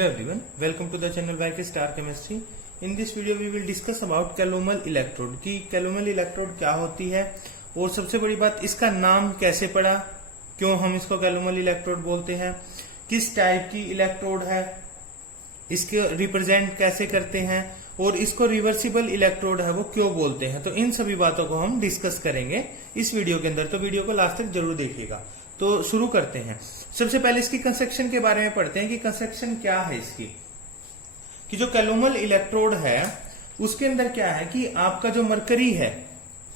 Hello everyone, welcome to the channel YK Star Chemistry. In this video we will discuss about calomel electrode कि calomel electrode क्या होती है और सबसे बड़ी बात इसका नाम कैसे पड़ा, क्यों हम इसको कैलोमल इलेक्ट्रोड बोलते हैं, किस टाइप की इलेक्ट्रोड है, इसके रिप्रेजेंट कैसे करते हैं और इसको रिवर्सिबल इलेक्ट्रोड है वो क्यों बोलते हैं। तो इन सभी बातों को हम डिस्कस करेंगे इस वीडियो के अंदर, तो वीडियो को लास्ट तक जरूर देखिएगा। तो शुरू करते हैं। सबसे पहले इसकी कंस्ट्रक्शन के बारे में पढ़ते हैं कि कंस्ट्रक्शन क्या है इसकी। कि जो कैलोमल इलेक्ट्रोड है उसके अंदर क्या है कि आपका जो मरकरी है,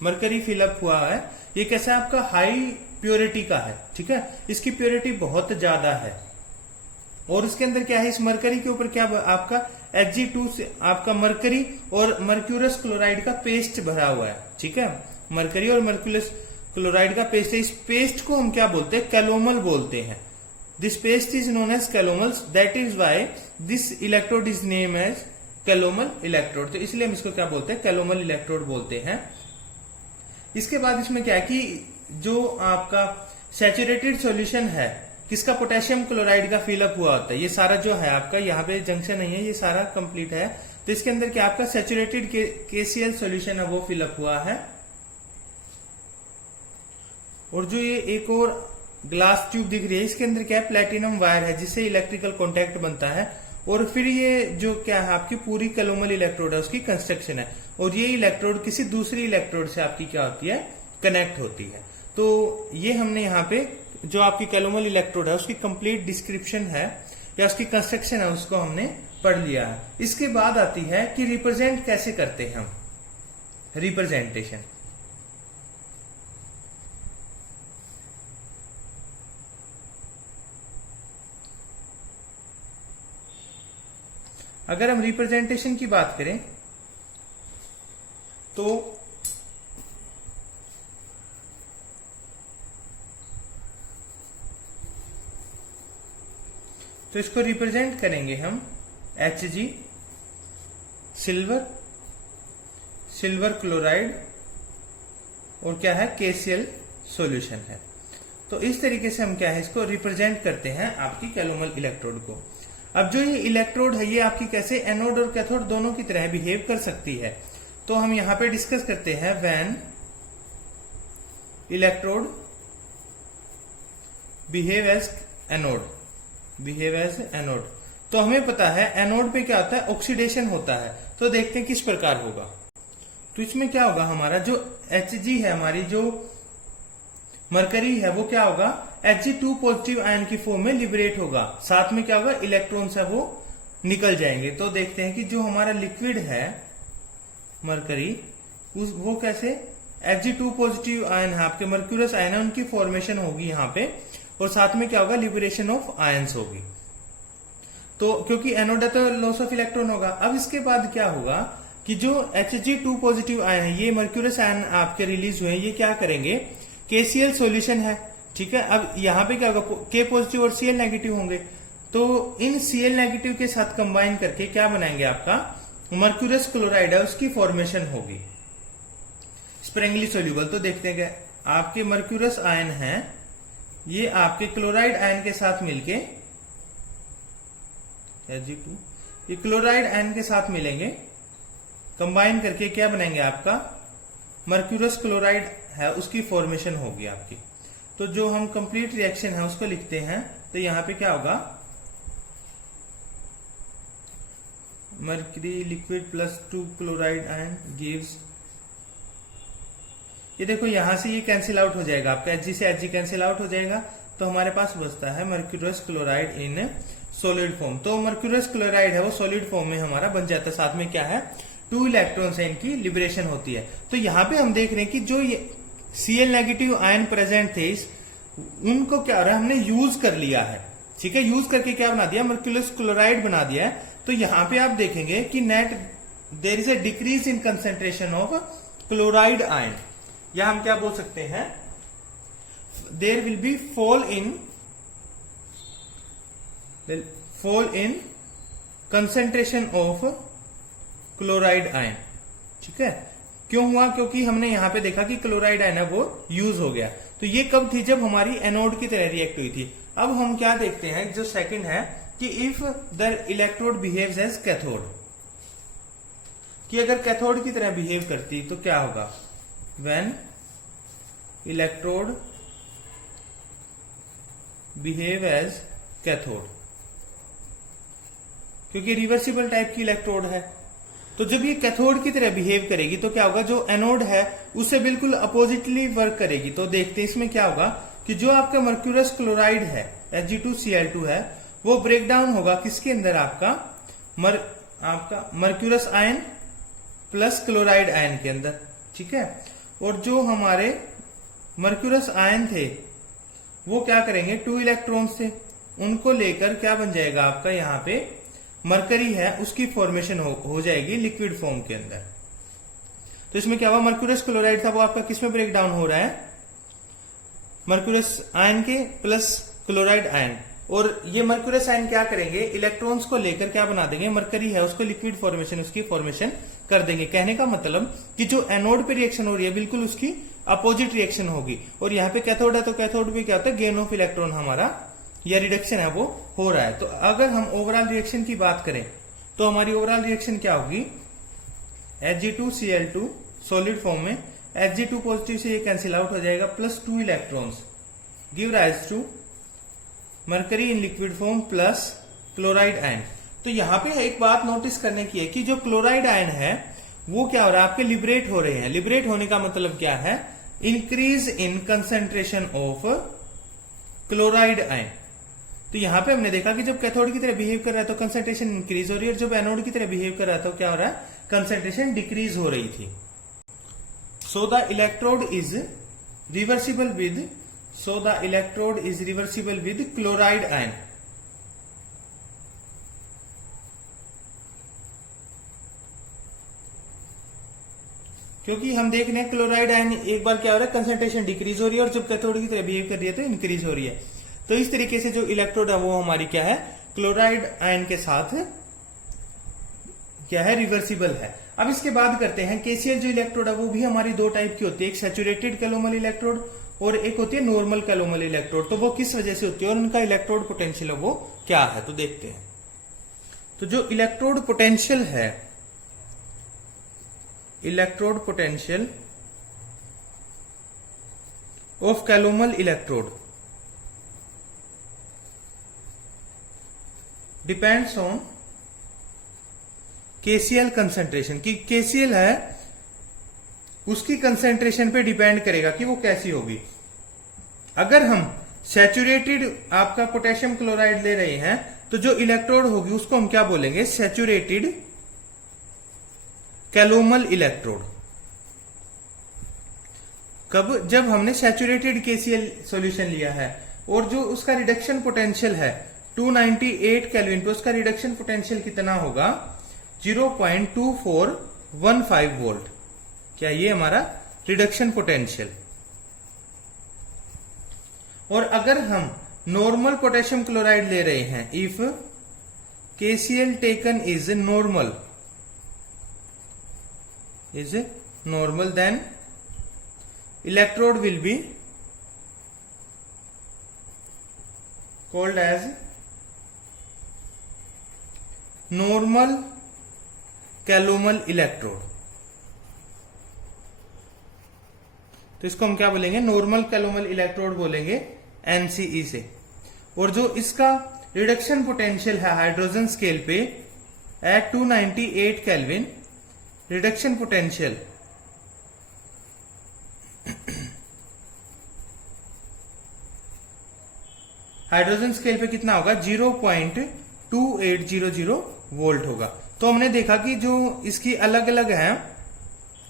मरकरी फिलअप हुआ है, ये कैसा आपका हाई प्योरिटी का है, ठीक है, इसकी प्योरिटी बहुत ज्यादा है। और उसके अंदर क्या है, इस मरकरी के ऊपर क्या आपका Hg2 से आपका मरकरी और मर्क्यूरस क्लोराइड का पेस्ट भरा हुआ है, ठीक है, मरकरी और मर्क्यूरस क्लोराइड का पेस्ट है। इस पेस्ट को हम क्या बोलते हैं, कैलोमल बोलते हैं। This paste is known as calomels, that is why this electrode is name as calomel electrode. तो इसलिए हम इसको क्या बोलते हैं, कैलोमल इलेक्ट्रोड बोलते हैं। इसके बाद इसमें क्या है कि जो आपका सैचुरेटेड सॉल्यूशन है, किसका, पोटेशियम क्लोराइड का फिलअप हुआ होता है। ये सारा जो है आपका, यहाँ पे जंक्शन नहीं है, ये सारा कंप्लीट है। तो इसके अंदर क्या आपका सैचुरेटेड KCl सॉल्यूशन है वो फिलअप हुआ है। और जो ये एक और ग्लास ट्यूब दिख रही है, इसके अंदर क्या है, प्लेटिनम वायर है जिससे इलेक्ट्रिकल कॉन्टैक्ट बनता है। और फिर ये जो क्या है आपकी पूरी कैलोमल इलेक्ट्रोड है उसकी कंस्ट्रक्शन है। और ये इलेक्ट्रोड किसी दूसरी इलेक्ट्रोड से आपकी क्या होती है, कनेक्ट होती है। तो ये हमने यहाँ पे जो आपकी कैलोमल इलेक्ट्रोड है उसकी कंप्लीट डिस्क्रिप्शन है या उसकी कंस्ट्रक्शन है उसको हमने पढ़ लिया है। इसके बाद आती है कि रिप्रेजेंट कैसे करते हैं हम, रिप्रेजेंटेशन। अगर हम रिप्रेजेंटेशन की बात करें तो इसको रिप्रेजेंट करेंगे हम Hg, सिल्वर क्लोराइड और क्या है, KCl सॉल्यूशन है। तो इस तरीके से हम क्या है इसको रिप्रेजेंट करते हैं आपकी कैलोमल इलेक्ट्रोड को। अब जो ये इलेक्ट्रोड है ये आपकी कैसे एनोड और कैथोड दोनों की तरह बिहेव कर सकती है। तो हम यहां पे डिस्कस करते हैं when electrode behave as anode. तो हमें पता है एनोड पे क्या होता है, ऑक्सीडेशन होता है। तो देखते हैं किस प्रकार होगा। तो इसमें क्या होगा, हमारा जो Hg है, हमारी जो मरकरी है वो क्या होगा, Hg2 पॉजिटिव आयन की फॉर्म में लिबरेट होगा। साथ में क्या होगा, इलेक्ट्रॉन्स है वो निकल जाएंगे। तो देखते हैं कि जो हमारा लिक्विड है मरकरी, वो कैसे Hg2 पॉजिटिव आयन है, आपके मर्क्यूरस आयन है, उनकी फॉर्मेशन होगी यहाँ पे। और साथ में क्या होगा, लिबरेशन ऑफ आयंस होगी। तो क्योंकि एनोड है तो लॉस ऑफ इलेक्ट्रॉन होगा। अब इसके बाद क्या होगा कि जो Hg2 पॉजिटिव आयन है, ये मर्क्यूरस आयन आपके रिलीज हुए, ये क्या करेंगे, KCl सॉल्यूशन है, ठीक है। अब यहाँ पे क्या होगा, K पॉजिटिव और Cl नेगेटिव होंगे। तो इन Cl नेगेटिव के साथ कंबाइन करके क्या बनाएंगे, आपका मर्क्यूरस क्लोराइड है उसकी फॉर्मेशन होगी, स्प्रेंगली सोल्यूबल। तो देखते हैं आपके मर्क्यूरस आयन है, ये आपके क्लोराइड आयन के साथ मिलके Hg2, ये क्लोराइड आयन के साथ मिलेंगे, कंबाइन करके क्या बनाएंगे, आपका मर्क्यूरस क्लोराइड है उसकी फॉर्मेशन होगी आपकी। तो जो हम कंप्लीट रिएक्शन है उसको लिखते हैं, तो यहां पे क्या होगा, mercury liquid plus 2 chloride ion gives, ये देखो यहां से ये कैंसिल आउट हो जाएगा, आपका Hg से Hg कैंसिल आउट हो जाएगा। तो हमारे पास बचता है mercurous chloride in solid form. तो मर्क्यूरस क्लोराइड है वो सॉलिड फॉर्म में हमारा बन जाता है। साथ में क्या है, 2 इलेक्ट्रॉन्स है, इनकी लिबरेशन होती है। तो यहाँ पे हम देख रहे हैं कि जो ये Cl नेगेटिव आयन प्रेजेंट थे, उनको क्या हो रहा है, हमने यूज कर लिया है, ठीक है। यूज करके क्या बना दिया, मर्क्यूरस क्लोराइड बना दिया है। तो यहाँ पे आप देखेंगे कि net there is a decrease in concentration of chloride ion, या हम क्या बोल सकते हैं, there will be fall in concentration of chloride ion, ठीक है। क्यों हुआ, क्योंकि हमने यहां पे देखा कि क्लोराइड आयन है वो यूज हो गया। तो ये कब थी, जब हमारी एनोड की तरह रिएक्ट हुई थी। अब हम क्या देखते हैं, जो सेकंड है कि if the electrode behaves as cathode, कि अगर कैथोड की तरह बिहेव करती तो क्या होगा, when electrode behave as cathode, क्योंकि रिवर्सिबल टाइप की इलेक्ट्रोड है। तो जब ये कैथोड की तरह बिहेव करेगी तो क्या होगा, जो एनोड है उससे बिल्कुल अपोजिटली वर्क करेगी। तो देखते हैं इसमें क्या होगा कि जो आपका मर्क्यूरस क्लोराइड है Hg2Cl2 है, वो ब्रेक डाउन होगा किसके अंदर, आपका mercurous ion plus chloride ion के अंदर, ठीक है। और जो हमारे मर्क्यूरस आयन थे वो क्या करेंगे, 2 इलेक्ट्रॉन्स थे, उनको लेकर क्या बन जाएगा आपका, यहाँ पे मरकरी है उसकी फॉर्मेशन हो जाएगी लिक्विड फॉर्म के अंदर। तो इसमें क्या हुआ, मर्क्यूरस क्लोराइड था वो आपका किसमें ब्रेक डाउन हो रहा है, मर्क्यूरस आयन के प्लस क्लोराइड आयन। और ये मर्क्यूरस आयन क्या करेंगे, इलेक्ट्रॉन्स को लेकर क्या बना देंगे, मरकरी है उसको लिक्विड फॉर्मेशन, उसकी फॉर्मेशन कर देंगे। कहने का मतलब कि जो एनोड पे रिएक्शन हो रही है बिल्कुल उसकी अपोजिट रिएक्शन होगी। और यहाँ पे कैथोड है तो कैथोड भी क्या होता है, गेन ऑफ इलेक्ट्रॉन हमारा या रिडक्शन है वो हो रहा है। तो अगर हम ओवरऑल रिएक्शन की बात करें तो हमारी ओवरऑल रिएक्शन क्या होगी, Hg2Cl2 सॉलिड फॉर्म में, Hg2 पॉजिटिव से ये कैंसिल आउट हो जाएगा, plus 2 electrons give rise to mercury in liquid form plus chloride ion. तो यहाँ पे एक बात नोटिस करने की है कि जो क्लोराइड आयन है वो क्या हो रहा है, आपके लिबरेट हो रहे हैं। लिबरेट होने का मतलब क्या है, increase in concentration of chloride ion. तो यहां पे हमने देखा कि जब कैथोड की तरह बिहेव कर रहा है तो कंसेंट्रेशन इंक्रीज हो रही है, और जब एनोड की तरह बिहेव कर रहा है तो क्या हो रहा है, कंसेंट्रेशन डिक्रीज हो रही थी। So the electrode is reversible with chloride ion. क्योंकि हम देख रहे हैं क्लोराइड आयन एक बार क्या हो रहा है, कंसेंट्रेशन डिक्रीज हो रही है, और जब कैथोड की तरह बिहेव कर रही है तो इंक्रीज हो रही है। तो इस तरीके से जो इलेक्ट्रोड है वो हमारी क्या है, क्लोराइड आयन के साथ क्या है, रिवर्सिबल है। अब इसके बाद करते हैं केसीएल जो इलेक्ट्रोड है वो भी हमारी 2 टाइप की होती है, एक सैचुरेटेड कैलोमल इलेक्ट्रोड और एक होती है नॉर्मल कैलोमल इलेक्ट्रोड। तो वो किस वजह से होती है और उनका इलेक्ट्रोड पोटेंशियल है वो क्या है, तो देखते हैं। तो जो इलेक्ट्रोड पोटेंशियल है, electrode potential of calomel electrode depends on KCL concentration, कि केसीएल है उसकी कंसेंट्रेशन पे डिपेंड करेगा कि वो कैसी होगी। अगर हम सैचुरेटेड आपका पोटेशियम क्लोराइड ले रहे हैं तो जो इलेक्ट्रोड होगी उसको हम क्या बोलेंगे, सैचुरेटेड कैलोमल इलेक्ट्रोड। कब, जब हमने सैचुरेटेड केसीएल सॉल्यूशन लिया है और जो उसका रिडक्शन पोटेंशियल है 298 केल्विन पे, उसका रिडक्शन पोटेंशियल कितना होगा, 0.2415 वोल्ट। क्या ये हमारा रिडक्शन पोटेंशियल। और अगर हम नॉर्मल पोटेशियम क्लोराइड ले रहे हैं, if KCl taken is normal then electrode will be called as normal calomel electrode. तो इसको हम क्या बोलेंगे, नॉर्मल कैलोमल इलेक्ट्रोड बोलेंगे NCE से। और जो इसका रिडक्शन पोटेंशियल है हाइड्रोजन स्केल पे at 298 kelvin, reduction potential hydrogen scale पे कितना होगा, 0.2800 वोल्ट होगा। तो हमने देखा कि जो इसकी अलग अलग है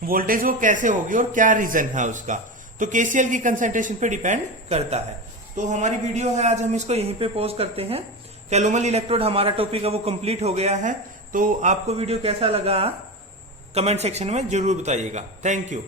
वोल्टेज वो कैसे होगी और क्या रीजन है उसका, तो केसीएल की कंसेंट्रेशन पे डिपेंड करता है। तो हमारी वीडियो है आज, हम इसको यहीं पे पॉज करते हैं। कैलोमल इलेक्ट्रोड हमारा टॉपिक है वो कंप्लीट हो गया है। तो आपको वीडियो कैसा लगा कमेंट सेक्शन में जरूर बताइएगा। Thank you.